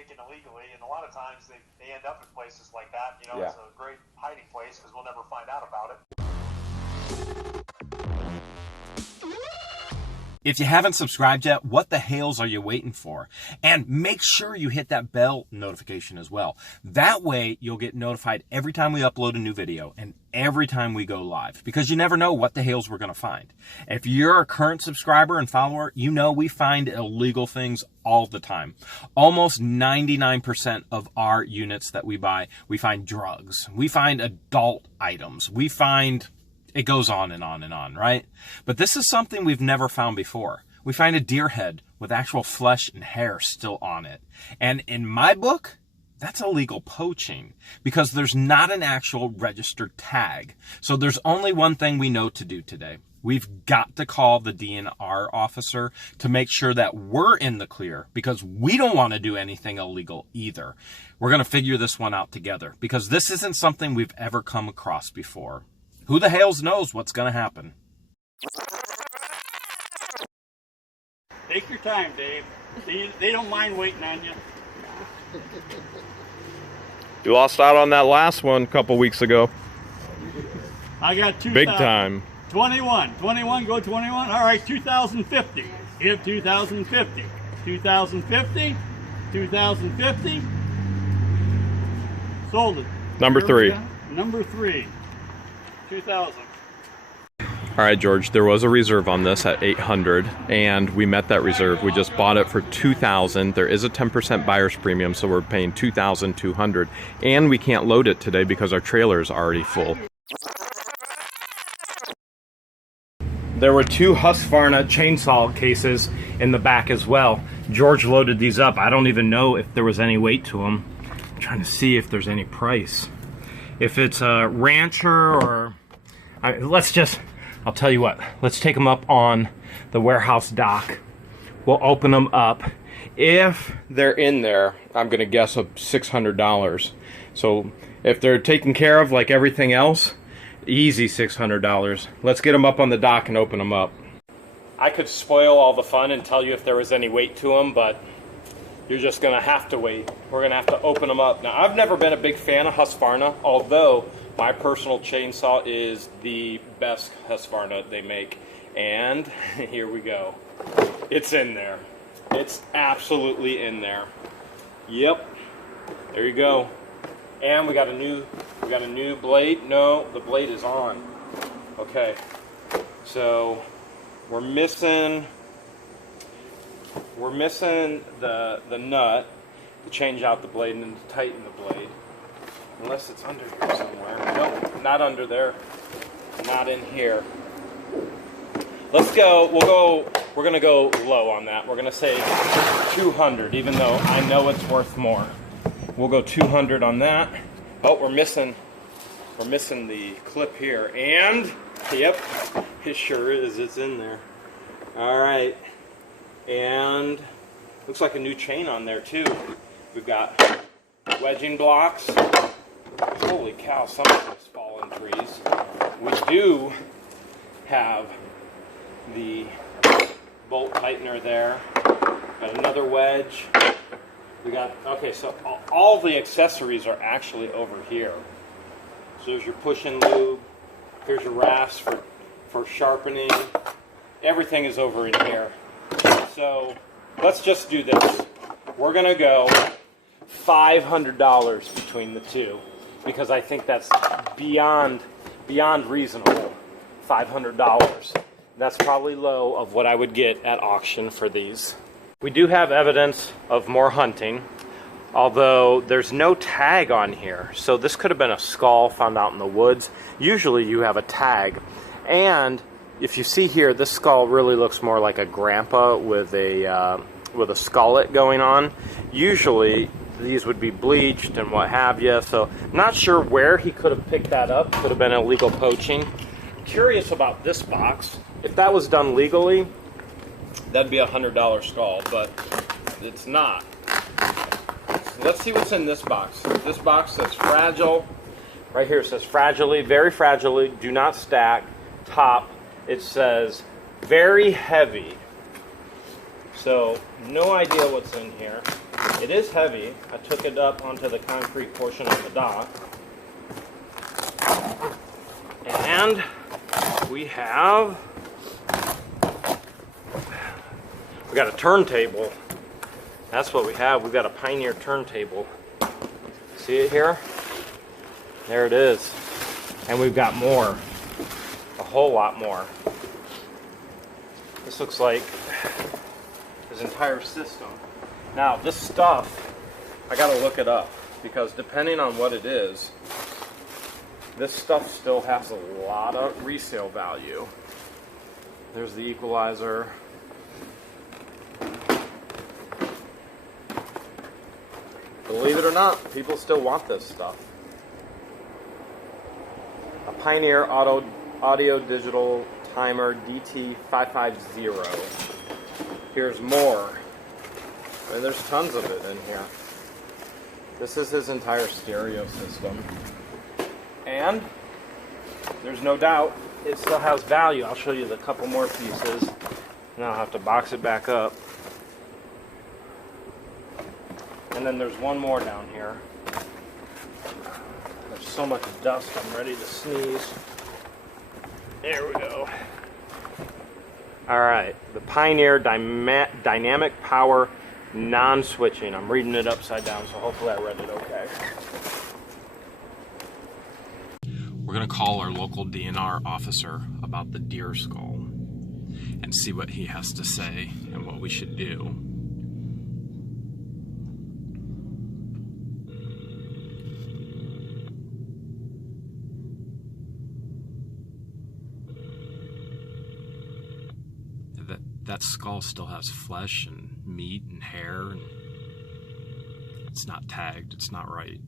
taken illegally, and a lot of times they end up in places like that. You know, Yeah. It's a great hiding place because we'll never find out about it. If you haven't subscribed yet, what the Hales are you waiting for? And make sure you hit that bell notification as well. That way you'll get notified every time we upload a new video and every time we go live, because you never know what the Hales we're going to find. If you're a current subscriber and follower, you know we find illegal things all the time. Almost 99% of our units that we buy, we find drugs. We find adult items. We find... It goes on and on and on, right? But this is something we've never found before. We find a deer head with actual flesh and hair still on it. And in my book, that's illegal poaching because there's not an actual registered tag. So there's only one thing we know to do today. We've got to call the DNR officer to make sure that we're in the clear because we don't want to do anything illegal either. We're going to figure this one out together because this isn't something we've ever come across before. Who the Hales knows what's going to happen? Take your time, Dave. They don't mind waiting on you. You lost out on that last one a couple weeks ago. I got 2,000. Big time. 21. 21, go 21. All right, 2,050. Give 2,050. 2,050. 2,050. Sold it. Number three. Number 3. 2,000. All right, George, there was a reserve on this at 800 and we met that reserve. We just bought it for 2,000. There is a 10% buyer's premium, so we're paying 2,200, and we can't load it today because our trailer is already full. There were 2 Husqvarna chainsaw cases in the back as well. George loaded these up. I don't even know if there was any weight to them. I'm trying to see if there's any price. If it's a Rancher or... I'll tell you what, let's take them up on the warehouse dock. We'll open them up. If they're in there, I'm gonna guess $600. So if they're taken care of like everything else, easy $600. Let's get them up on the dock and open them up. I could spoil all the fun and tell you if there was any weight to them, but you're just gonna have to wait. We're gonna have to open them up. Now, I've never been a big fan of Husqvarna, although my personal chainsaw is the best Husqvarna they make. And here we go. It's in there. It's absolutely in there. Yep. There you go. And we got a new blade. No, the blade is on. Okay. So we're missing the nut to change out the blade and to tighten the blade. Unless it's under here somewhere. Nope, not under there. Not in here. Let's go, we're gonna go low on that. We're gonna say 200, even though I know it's worth more. We'll go 200 on that. Oh, we're missing the clip here. And, yep, it sure is, it's in there. All right, and looks like a new chain on there too. We've got wedging blocks. Holy cow, some of those fallen trees. We do have the bolt tightener there. Got another wedge. We got, okay, so all the accessories are actually over here. So there's your push-in lube. Here's your rasp for sharpening. Everything is over in here. So let's just do this. We're gonna go $500 between the two, because I think that's beyond reasonable. $500. That's probably low of what I would get at auction for these. We do have evidence of more hunting, although there's no tag on here. So this could have been a skull found out in the woods. Usually you have a tag. And if you see here, this skull really looks more like a grandpa with a skullet going on. Usually these would be bleached and what have you. So not sure where he could have picked that up. Could have been illegal poaching. Curious about this box. If that was done legally, that'd be a $100 skull, but it's not. So let's see what's in this box. This box says fragile. Right here it says fragilely, very fragilely, do not stack. Top, it says very heavy. So no idea what's in here. It is heavy. I took it up onto the concrete portion of the dock. And we got a turntable. That's what we have. We've got a Pioneer turntable. See it here? There it is. And we've got more. A whole lot more. This looks like his entire system. Now, this stuff, I gotta look it up, because depending on what it is, this stuff still has a lot of resale value. There's the equalizer. Believe it or not, people still want this stuff. A Pioneer Audio Digital Timer DT550. Here's more. I mean, there's tons of it in here. This is his entire stereo system. And there's no doubt it still has value. I'll show you the couple more pieces, and I'll have to box it back up. And then there's one more down here. There's so much dust, I'm ready to sneeze. There we go. Alright, the Pioneer Dynamic Power Non-Switching. I'm reading it upside down, so hopefully I read it okay. We're going to call our local DNR officer about the deer skull and see what he has to say and what we should do. That skull still has flesh and meat and hair, and it's not tagged. It's not right.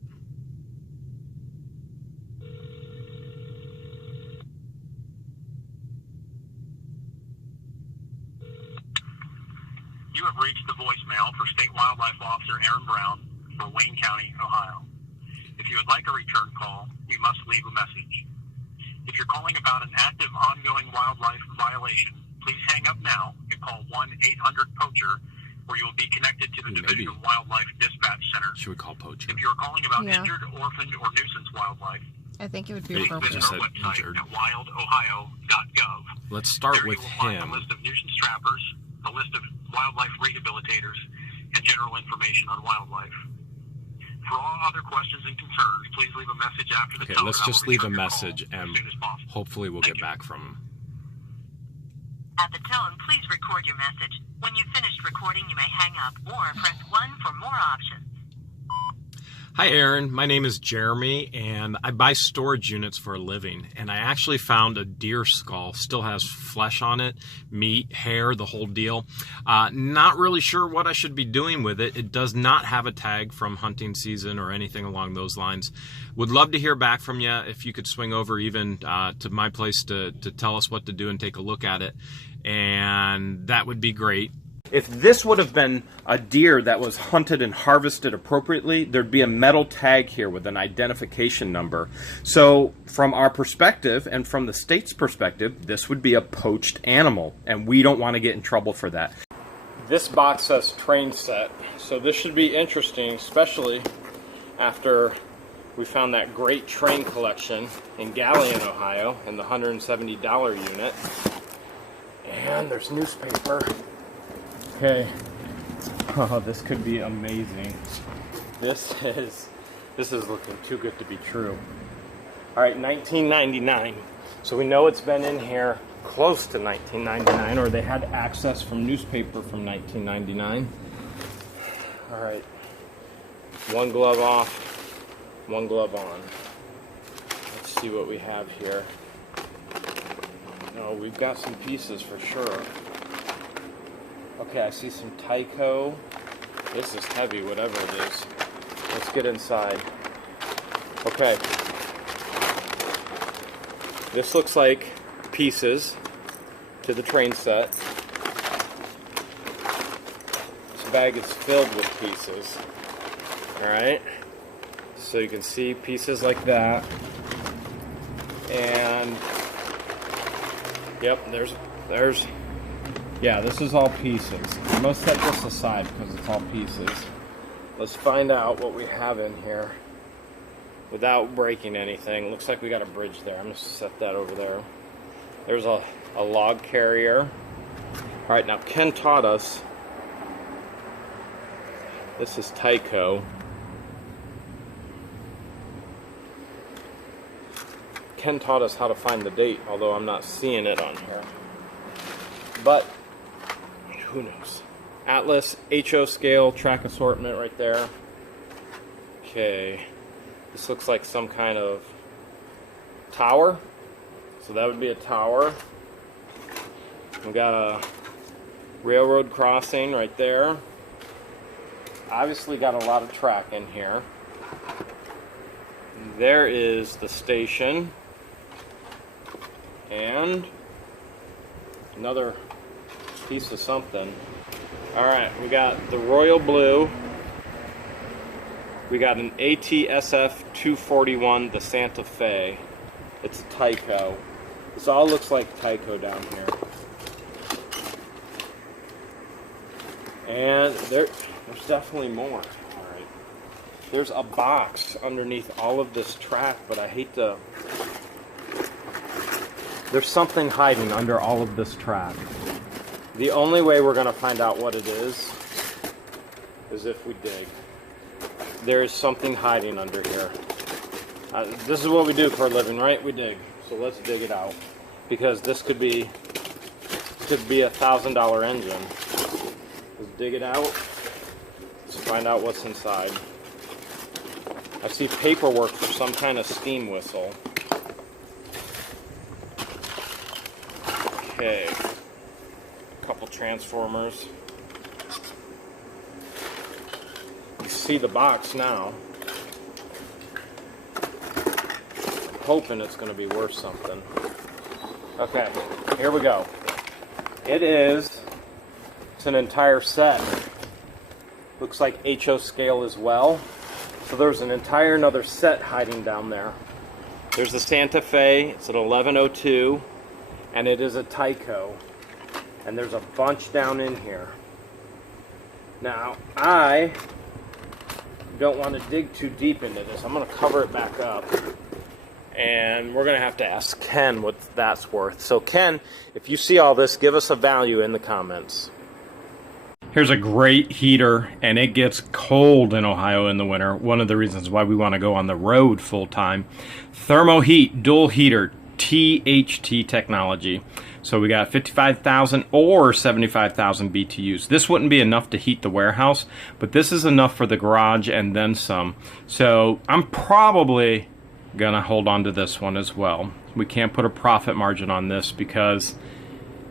You have reached the voicemail for State Wildlife Officer Aaron Brown for Wayne County, Ohio. If you would like a return call, you must leave a message. If you're calling about an active, ongoing wildlife violation, please hang up now and call 1-800-POACHER, where you will be connected to the Division of Wildlife Dispatch Center. Should we call Poacher? If you are calling about injured, orphaned, or nuisance wildlife, I think it would be please appropriate. visit our website at wildohio.gov. Let's start There with you will find him. a list of nuisance trappers, a list of wildlife rehabilitators, and general information on wildlife. For all other questions and concerns, please leave a message after the tone. Let's and I will just leave a return your message call and as soon as possible. hopefully we'll Thank get you. back from him. At the tone, please record your message. When you've finished recording, you may hang up or press 1 for more options. Hi Aaron, my name is Jeremy and I buy storage units for a living, and I actually found a deer skull. Still has flesh on it, meat, hair, the whole deal. Not really sure what I should be doing with it. It does not have a tag from hunting season or anything along those lines. Would love to hear back from you if you could swing over even to my place to tell us what to do and take a look at it, and that would be great. If this would have been a deer that was hunted and harvested appropriately, there'd be a metal tag here with an identification number. So from our perspective and from the state's perspective, this would be a poached animal, and we don't want to get in trouble for that. This box says train set, so this should be interesting, especially after we found that great train collection in Galion, Ohio, in the $170 unit. And there's newspaper. Okay. Oh, this could be amazing. This is looking too good to be true. All right, 1999. So we know it's been in here close to 1999, or they had access from newspaper from 1999. All right. One glove off, one glove on. Let's see what we have here. Oh, we've got some pieces for sure. Okay, I see some Tyco. This is heavy, whatever it is. Let's get inside. Okay. This looks like pieces to the train set. This bag is filled with pieces. Alright. So you can see pieces like that. And yep, there's yeah, this is all pieces. I'm going to set this aside because it's all pieces. Let's find out what we have in here without breaking anything. Looks like we got a bridge there. I'm going to set that over there. There's a log carrier. Alright, now Ken taught us, this is Tyco. Ken taught us how to find the date, although I'm not seeing it on here. But, who knows? Atlas, HO scale, track assortment right there. Okay. This looks like some kind of tower. So that would be a tower. We got a railroad crossing right there. Obviously got a lot of track in here. There is the station. And another piece of something. Alright, we got the royal blue. We got an ATSF 241, the Santa Fe. It's a Tyco. This all looks like Tyco down here. And there's definitely more. Alright. There's a box underneath all of this track, but I hate to... There's something hiding under all of this track. The only way we're going to find out what it is if we dig. There is something hiding under here. This is what we do for a living, right? We dig. So let's dig it out. Because this could be $1,000 engine. Let's dig it out. Let's find out what's inside. I see paperwork for some kind of steam whistle. Okay. A couple transformers. You see the box now. I'm hoping it's going to be worth something. Okay, here we go. It's an entire set. Looks like HO scale as well. So there's an entire another set hiding down there. There's the Santa Fe. It's an 1102, and it is a Tyco. And there's a bunch down in here. Now, I don't want to dig too deep into this. I'm going to cover it back up. And we're going to have to ask Ken what that's worth. So Ken, if you see all this, give us a value in the comments. Here's a great heater, and it gets cold in Ohio in the winter. One of the reasons why we want to go on the road full time. Thermo Heat dual heater, THT technology. So we got 55,000 or 75,000 BTUs. This wouldn't be enough to heat the warehouse, but this is enough for the garage and then some. So I'm probably gonna hold on to this one as well. We can't put a profit margin on this because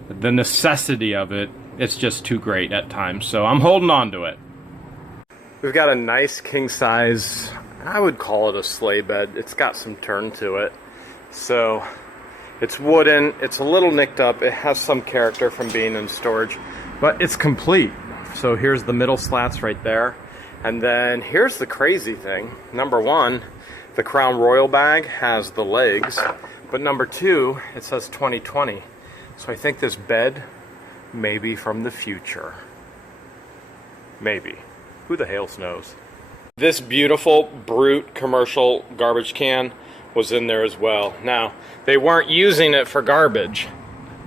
the necessity of it, it's just too great at times. So I'm holding on to it. We've got a nice king size, I would call it a sleigh bed. It's got some turn to it. So it's wooden, it's a little nicked up, it has some character from being in storage, but it's complete. So here's the middle slats right there. And then here's the crazy thing. Number one, the Crown Royal bag has the legs, but number two, it says 2020. So I think this bed may be from the future. Maybe. Who the Hales knows? This beautiful Brute commercial garbage can was in there as well. Now, they weren't using it for garbage.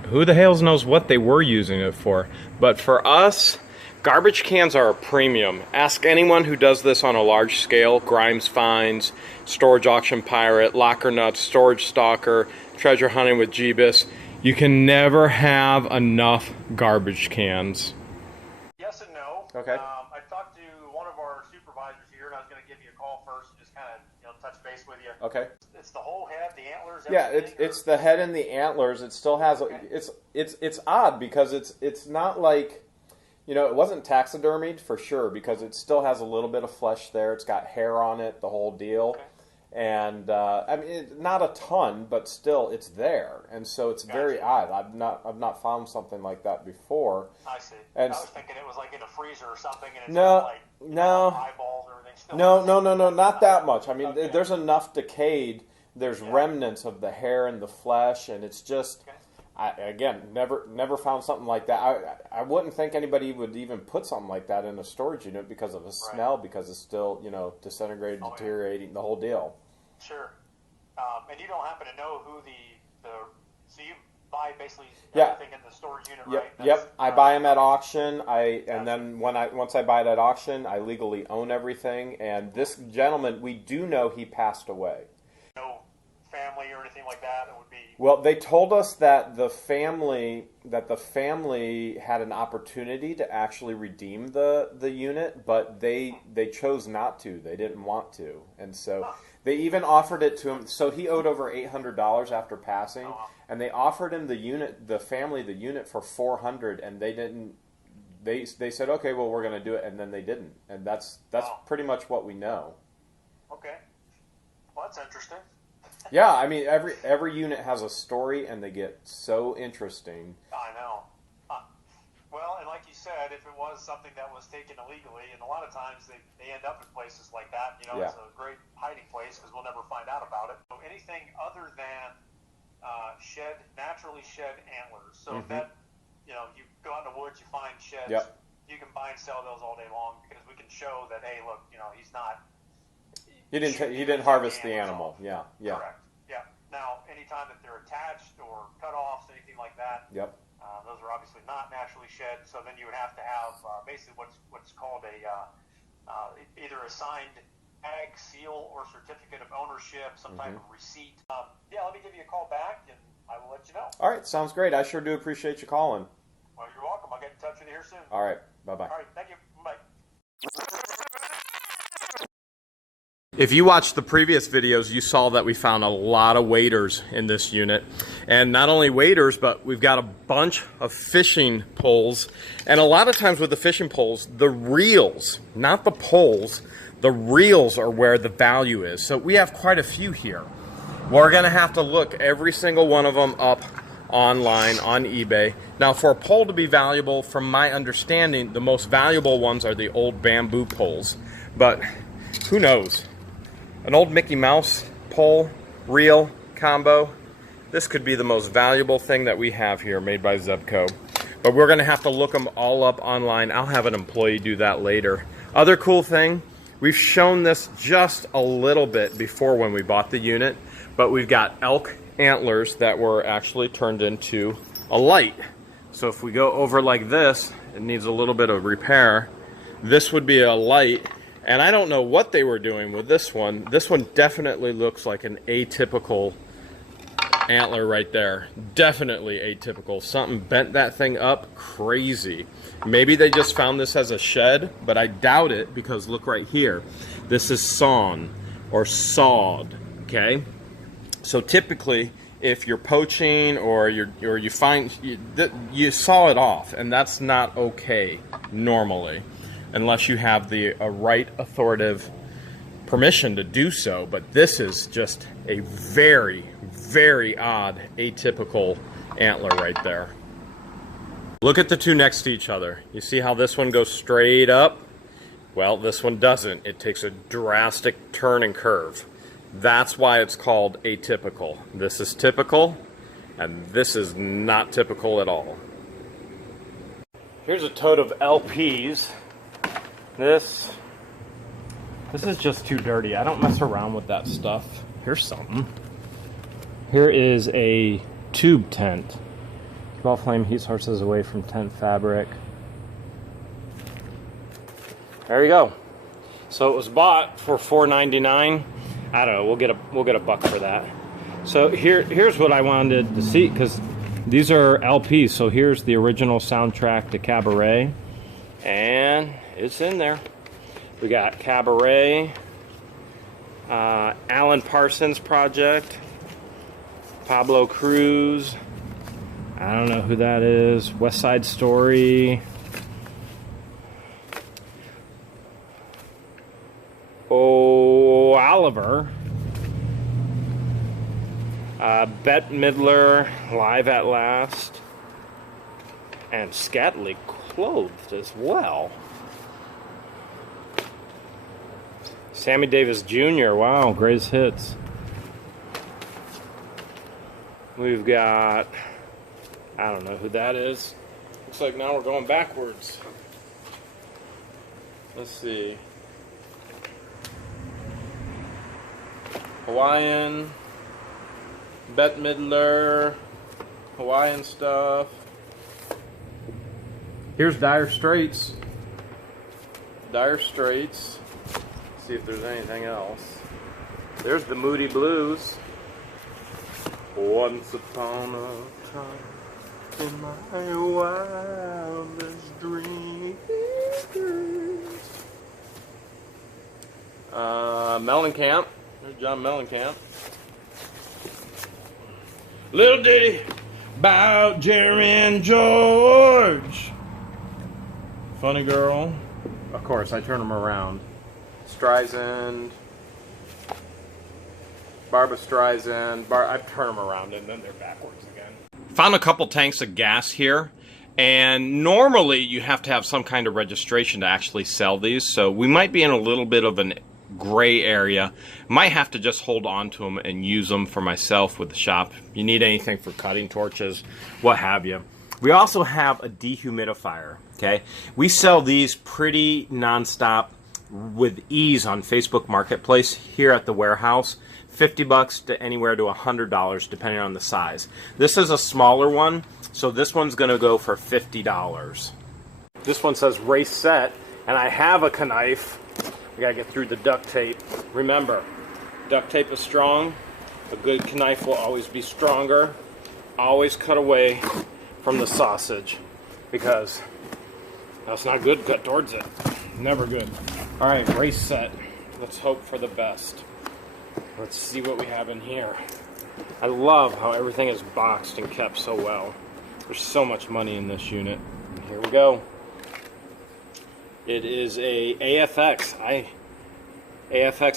Who the Hales knows what they were using it for? But for us, garbage cans are a premium. Ask anyone who does this on a large scale. Grimes Finds, Storage Auction Pirate, Locker Nuts, Storage Stalker, Treasure Hunting with Jeebus. You can never have enough garbage cans. Yes and no. Okay. I talked to one of our supervisors here, and I was going to give you a call first, and just kind of touch base with you. Okay. It's the whole head, the antlers. Yeah, everything, it's the head and the antlers. It still has it's odd because it's not like, you know, it wasn't taxidermied for sure because it still has a little bit of flesh there. It's got hair on it, the whole deal. Okay. And I mean, not a ton, but still, it's there, and so it's very odd. I've not found something like that before. I see. And I was thinking it was like in a freezer or something, and it's no, like eyeballs or everything. Still no, not that much. I mean, there's enough decayed. There's remnants of the hair and the flesh, and it's just. Okay. again, never found something like that. I wouldn't think anybody would even put something like that in a storage unit because of the smell, because it's still, you know, disintegrated, deteriorating, the whole deal. Sure. And you don't happen to know who so you buy basically everything in the storage unit, right? Yep. I buy them at auction. And then once I buy it at auction, I legally own everything. And this gentleman, we do know he passed away. No family or anything like that would be. Well, they told us that the family had an opportunity to actually redeem the unit, but they chose not to. They didn't want to, and so they even offered it to him. So he owed over $800 after passing, and they offered him the unit for $400, and they didn't. They said, okay, well, we're going to do it, and then they didn't, and that's pretty much what we know. Okay, well, that's interesting. Yeah, I mean, every unit has a story, and they get so interesting. I know. Well, and like you said, if it was something that was taken illegally, and a lot of times they end up in places like that, you know, it's a great hiding place because we'll never find out about it. So anything other than naturally shed antlers. So if that, you know, you go out in the woods, you find sheds, you can buy and sell those all day long because we can show that, hey, look, you know, he's not. He didn't harvest the animal. Yeah. Correct. Yeah. Now, anytime that they're attached or cut offs, anything like that. Yep. Those are obviously not naturally shed. So then you would have to have basically what's called either a signed tag, seal, or certificate of ownership, some type of receipt. Let me give you a call back, and I will let you know. All right, sounds great. I sure do appreciate you calling. Well, you're welcome. I'll get in touch with you here soon. All right. Bye-bye. All right. Thank you. Bye. If you watched the previous videos, you saw that we found a lot of waders in this unit. And not only waders, but we've got a bunch of fishing poles. And a lot of times with the fishing poles, the reels, not the poles, the reels are where the value is. So we have quite a few here. We're gonna have to look every single one of them up online on eBay. Now, for a pole to be valuable, from my understanding, the most valuable ones are the old bamboo poles. But who knows? An old Mickey Mouse pole, reel, combo. This could be the most valuable thing that we have here made by Zebco. But we're going to have to look them all up online. I'll have an employee do that later. Other cool thing, we've shown this just a little bit before when we bought the unit, but we've got elk antlers that were actually turned into a light. So if we go over like this, it needs a little bit of repair. This would be a light. And I don't know what they were doing with this one. This one definitely looks like an atypical antler right there. Definitely atypical. Something bent that thing up crazy. Maybe they just found this as a shed, but I doubt it because look right here. This is sawn or sawed, okay? So typically, if you're poaching or you saw it off, and that's not okay normally, unless you have the right authoritative permission to do so. But this is just a very, very odd, atypical antler right there. Look at the two next to each other. You see how this one goes straight up? Well, this one doesn't. It takes a drastic turn and curve. That's why it's called atypical. This is typical, and this is not typical at all. Here's a tote of LPs. This is just too dirty. I don't mess around with that stuff. Here's something. Here is a tube tent. 12 flame heat sources away from tent fabric. There you go. So it was bought for $4.99. I don't know. We'll get a buck for that. So here's what I wanted to see, because these are LPs. So here's the original soundtrack to Cabaret. And it's in there. We got Cabaret, Alan Parsons Project, Pablo Cruz, I don't know who that is, West Side Story, Oliver, Bette Midler, Live at Last, and scantily clothed as well. Sammy Davis Jr. Wow, greatest hits. We've got I don't know who that is. Looks like now we're going backwards. Let's see. Hawaiian, Bette Midler, Hawaiian stuff. Here's Dire Straits. Dire Straits. See if there's anything else. There's the Moody Blues. Once upon a time in my wildest dreams. Mellencamp. There's John Mellencamp. Little ditty about Jerry and George. Funny Girl. Of course, I turn them around. Streisand. Barbra Streisand. I turn them around and then they're backwards again. Found a couple tanks of gas here. And normally you have to have some kind of registration to actually sell these. So we might be in a little bit of an gray area. Might have to just hold on to them and use them for myself with the shop. You need anything for cutting torches, what have you. We also have a dehumidifier, okay? We sell these pretty nonstop with ease on Facebook Marketplace here at the warehouse. $50 to anywhere to $100 depending on the size. This is a smaller one, so this one's gonna go for $50. This one says race set, and I have a knife. I gotta get through the duct tape. Remember, duct tape is strong. A good knife will always be stronger. Always cut away from the sausage because that's not good. Cut towards it. Never good. All right, race set. Let's hope for the best. Let's see what we have in here. I love how everything is boxed and kept so well. There's so much money in this unit. Here we go. It is a AFX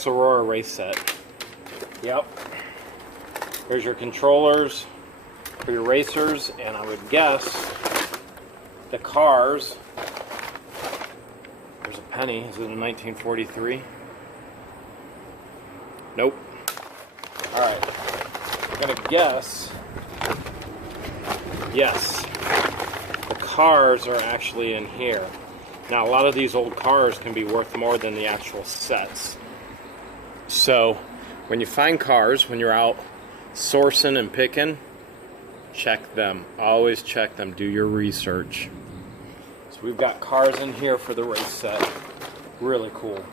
Aurora race set. Yep. Here's your controllers for your racers, and I would guess the cars. There's a penny. Is it in 1943? Nope. All right. I'm gonna guess. Yes. The cars are actually in here. Now, a lot of these old cars can be worth more than the actual sets. So, when you find cars, when you're out sourcing and picking, check them. Always check them. Do your research. So we've got cars in here for the race set. Really cool.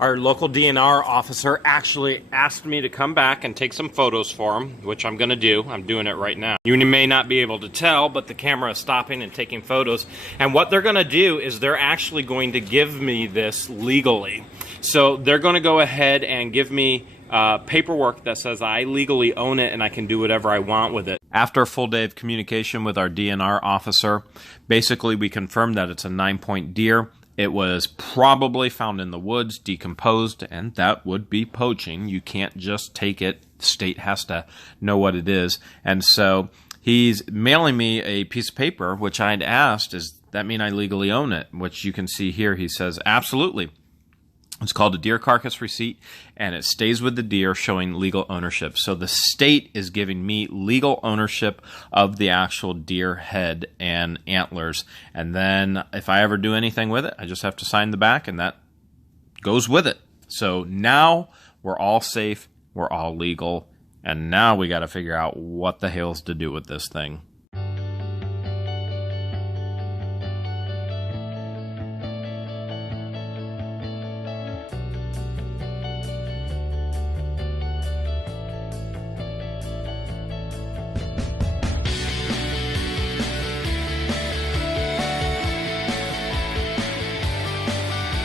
Our local DNR officer actually asked me to come back and take some photos for him, which I'm going to do. I'm doing it right now. You may not be able to tell, but the camera is stopping and taking photos. And what they're going to do is they're actually going to give me this legally. So they're going to go ahead and give me paperwork that says I legally own it and I can do whatever I want with it. After a full day of communication with our DNR officer, basically we confirmed that it's a 9-point deer. It was probably found in the woods, decomposed, and that would be poaching. You can't just take it. The state has to know what it is. And so he's mailing me a piece of paper, which I'd asked, does that mean I legally own it? Which you can see here. He says, absolutely. It's called a deer carcass receipt, and it stays with the deer, showing legal ownership. So the state is giving me legal ownership of the actual deer head and antlers. And then if I ever do anything with it, I just have to sign the back, and that goes with it. So now we're all safe, we're all legal, and now we got to figure out what the hell's to do with this thing.